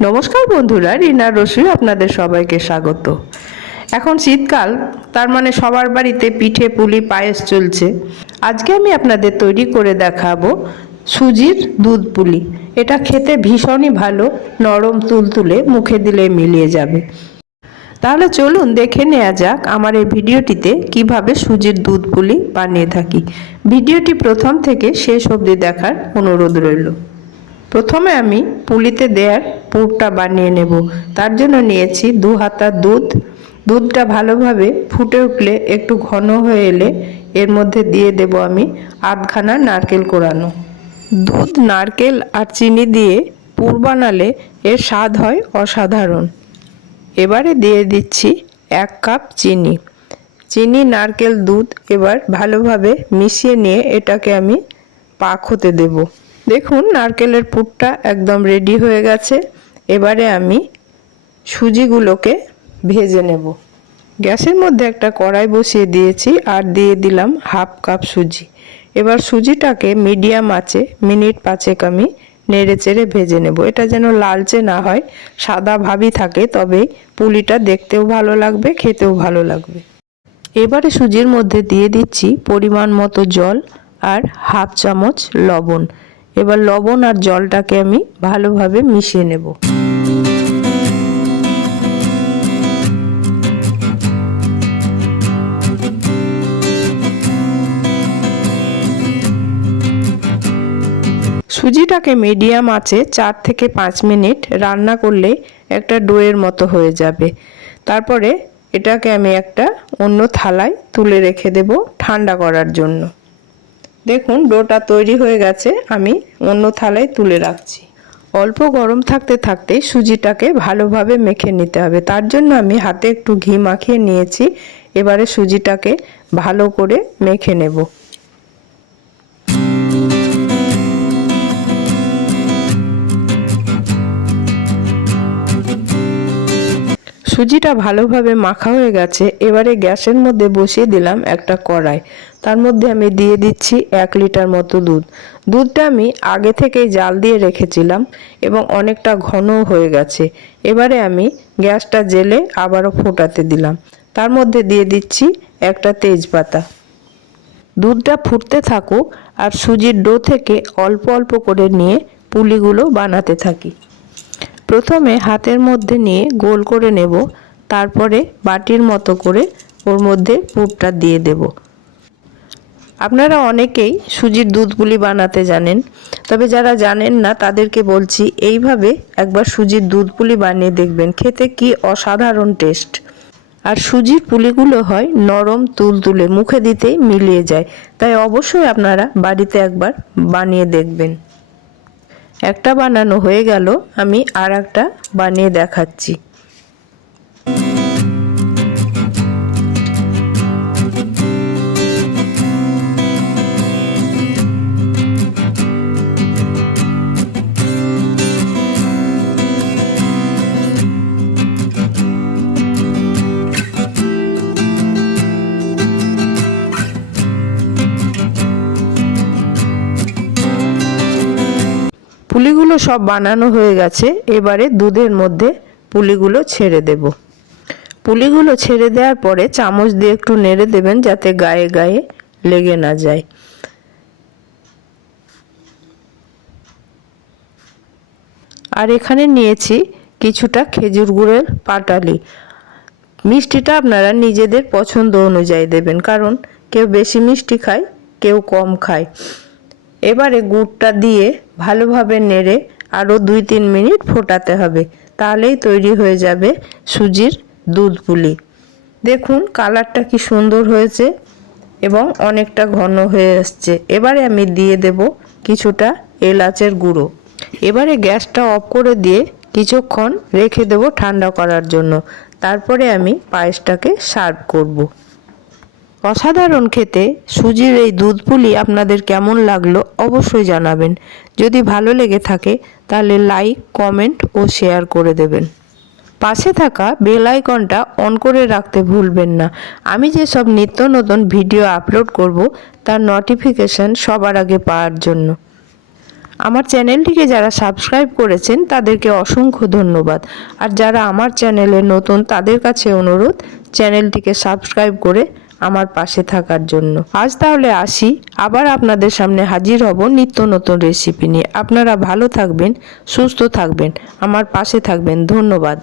নমস্কার বন্ধুরা, রিনা রসুই আপনাদের সবাইকে স্বাগত। এখন শীতকাল, তার মানে সবার বাড়িতে পিঠে, পুলি, পায়েস চলছে। আজকে আমি আপনাদের তৈরি করে দেখাবো সুজির দুধ পুলি। এটা খেতে ভীষণই ভালো, নরম, তুলতুলে, মুখে দিলে মিলিয়ে যাবে। তাহলে চলুন দেখে নেওয়া যাক আমার এই ভিডিওটিতে কীভাবে সুজির দুধ পুলি বানিয়ে থাকি। ভিডিওটি প্রথম থেকে শেষ অবধি দেখার অনুরোধ রইল। প্রথমে আমি পুলিতে দেওয়ার পুরটা বানিয়ে নেব। তার জন্য নিয়েছি দু হাতা দুধ। দুধটা ভালোভাবে ফুটে উঠলে একটু ঘন হয়ে এলে এর মধ্যে দিয়ে দেব আমি আধখানা নারকেল কোরানো। দুধ, নারকেল আর চিনি দিয়ে পুর বানালে এর স্বাদ হয় অসাধারণ। এবারে দিয়ে দিচ্ছি এক কাপ চিনি। চিনি, নারকেল, দুধ এবার ভালোভাবে মিশিয়ে নিয়ে এটাকে আমি পাক হতে দেব। দেখুন, নারকেলের পুরটা একদম রেডি হয়ে গেছে। এবারে আমি সুজিগুলোকে ভেজে নেব। গ্যাসের মধ্যে একটা কড়াই বসিয়ে দিয়েছি আর দিয়ে দিলাম হাফ কাপ সুজি। এবার সুজিটাকে মিডিয়াম আঁচে, মিনিট পাঁচেক আমি নেড়ে চেড়ে ভেজে নেব। এটা যেন লালচে না হয়, সাদা ভাবই থাকে, তবে পুলিটা দেখতেও ভালো লাগবে, খেতেও ভালো লাগবে। এবারে সুজির মধ্যে দিয়ে দিচ্ছি পরিমাণ মতো জল আর হাফ চামচ লবণ। এবার লবণ আর জলটাকে আমি ভালোভাবে মিশিয়ে নেব। সুজিটাকে মিডিয়াম আছে চার থেকে পাঁচ মিনিট রান্না করলে একটা ডোয়ের মতো হয়ে যাবে। তারপরে এটাকে আমি একটা অন্য থালায় তুলে রেখে দেব ঠান্ডা করার জন্য। দেখুন, ডোটা তৈরি হয়ে গেছে, আমি অন্য থালায় তুলে রাখছি। অল্প গরম থাকতে থাকতে সুজিটাকে ভালোভাবে মেখে নিতে হবে। তার জন্য আমি হাতে একটু ঘি মাখিয়ে নিয়েছি। এবারে সুজিটাকে ভালো করে মেখে নেব। সুজিটা ভালোভাবে মাখা হয়ে গেছে, এবারে গ্যাসের মধ্যে বসিয়ে দিলাম একটা কড়াই। তার মধ্যে আমি দিয়ে দিচ্ছি এক লিটার মতো দুধ। দুধটা আমি আগে থেকেই জাল দিয়ে রেখেছিলাম এবং অনেকটা ঘন হয়ে গেছে। এবারে আমি গ্যাসটা জেলে আবারও ফোটাতে দিলাম। তার মধ্যে দিয়ে দিচ্ছি একটা তেজপাতা। দুধটা ফুটতে থাকুক আর সুজির ডো থেকে অল্প অল্প করে নিয়ে পুলিগুলো বানাতে থাকি। প্রথমে হাতের মধ্যে নিয়ে গোল করে নেব, তারপরে বাটির মতো করে ওর মধ্যে পুরটা দিয়ে দেব। আপনারা অনেকেই সুজির দুধ পুলি বানাতে জানেন, তবে যারা জানেন না তাদেরকে বলছি এইভাবে একবার সুজির দুধ পুলি বানিয়ে দেখবেন, খেতে কি অসাধারণ টেস্ট। আর সুজির পুলিগুলো হয় নরম তুলতুলে, মুখে দিতেই মিলিয়ে যায়, তাই অবশ্যই আপনারা বাড়িতে একবার বানিয়ে দেখবেন। একটা বানানো হয়ে গেল আমি আর একটা বানিয়ে দেখাচ্ছি। পুলিগুলো সব বানানো হয়ে গেছে, এবারে দুধের মধ্যে পুলিগুলো ছেড়ে দেব। পুলিগুলো ছেড়ে দেওয়ার পরে চামচ দিয়ে একটু নেড়ে দেবেন যাতে গায়ে গায়ে লেগে না যায়। আর এখানে নিয়েছি কিছুটা খেজুর গুড়ের পাটালি। মিষ্টিটা আপনারা নিজেদের পছন্দ অনুযায়ী দেবেন, কারণ কেউ বেশি মিষ্টি খায়, কেউ কম খায়। এবারে গুড়টা দিয়ে ভালোভাবে নেড়ে আরও দুই তিন মিনিট ফোটাতে হবে। তাহলেই তৈরি হয়ে যাবে সুজির দুধ পুলি। দেখুন কালারটা কি সুন্দর হয়েছে এবং অনেকটা ঘন হয়ে আসছে। এবারে আমি দিয়ে দেব কিছুটা এলাচের গুঁড়ো। এবারে গ্যাসটা অফ করে দিয়ে কিছুক্ষণ রেখে দেব ঠান্ডা করার জন্য। তারপরে আমি পায়েসটাকে সার্ভ করব। অসাধারণ খেতে। সুজির এই দুধ পুলি আপনাদের কেমন লাগল অবশ্যই জানাবেন। যদি ভালো লেগে থাকে, তাহলে লাইক, কমেন্ট ও শেয়ার করে দেবেন। পাশে থাকা বেল আইকনটা অন করে রাখতে ভুলবেন না। আমি যে সব নিত্য নতুন ভিডিও আপলোড করব, তার নোটিফিকেশন সবার আগে পাওয়ার জন্য। আমার চ্যানেলটিকে যারা সাবস্ক্রাইব করেছেন, তাদেরকে অসংখ্য ধন্যবাদ। আর যারা আমার চ্যানেলে নতুন, তাদের কাছে অনুরোধ, চ্যানেলটিকে সাবস্ক্রাইব করে আমার পাশে থাকার জন্য। আজ তাহলে আসি। আবার আপনাদের সামনে হাজির হব নিত্য নতুন রেসিপি নিয়ে। আপনারা ভালো থাকবেন, সুস্থ থাকবেন, আমার পাশে থাকবেন। ধন্যবাদ।